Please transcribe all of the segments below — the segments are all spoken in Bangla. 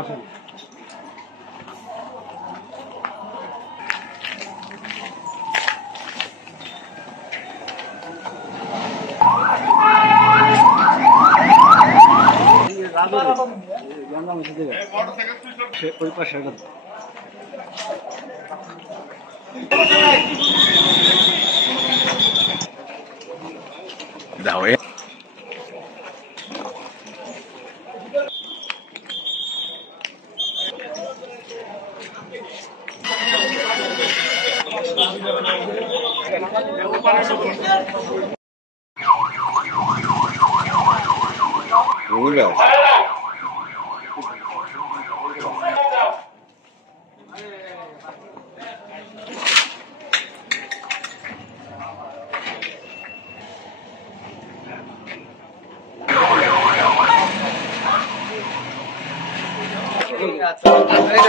আসেন। ওই পাশে দাও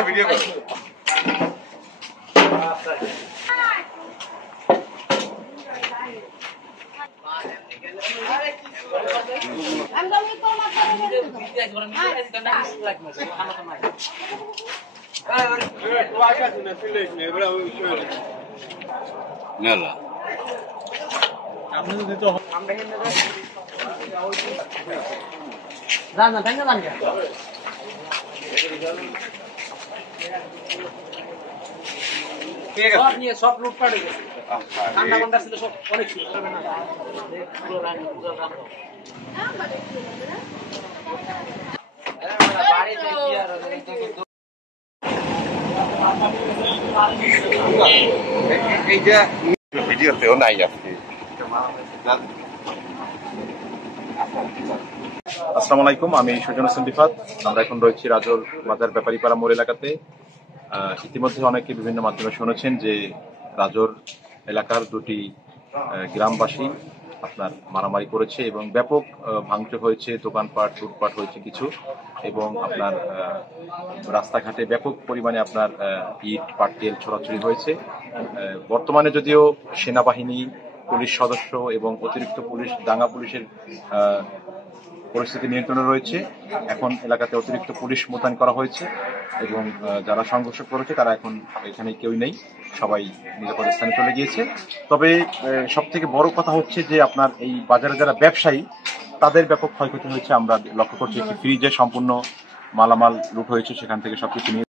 ভিডিও করো। সব লুটপাট হয়ে গেছে। ঠান্ডা মান্ডা ছিল সব অনেক ছিল। এইটা ভিডিওতেও নাই আজকে। আসসালামু আলাইকুম, আমি সুজন হোসেন রিফাত। আমরা এখন রয়েছি রাজোর বাজার ব্যাপারীপাড়া মোড় এলাকাতে। ইতিমধ্যে অনেকে বিভিন্ন মাধ্যমে শুনেছেন যে রাজোর এলাকার দুটি গ্রামবাসী আপনার মারামারি করেছে এবং ব্যাপক ভাঙচুর হয়েছে, দোকানপাট লুটপাট হয়েছে কিছু, এবং আপনার রাস্তাঘাটে ব্যাপক পরিমাণে আপনার ইট পাটকেল ছোড়াছুড়ি হয়েছে। বর্তমানে যদিও সেনাবাহিনী, পুলিশ সদস্য এবং অতিরিক্ত পুলিশ, দাঙ্গা পুলিশের পরিস্থিতি নিয়ন্ত্রণে রয়েছে। এখন এলাকাতে অতিরিক্ত পুলিশ মোতায়েন করা হয়েছে এবং যারা সংঘর্ষ করেছে তারা এখন এখানে কেউ নেই, সবাই নিরাপদ স্থানে চলে গিয়েছে। তবে সব থেকে বড় কথা হচ্ছে যে আপনার এই বাজারে যারা ব্যবসায়ী তাদের ব্যাপক ক্ষয়ক্ষতি হয়েছে। আমরা লক্ষ্য করছি একটি ফ্রিজে সম্পূর্ণ মালামাল লুট হয়েছে, সেখান থেকে সবকিছু নিয়ে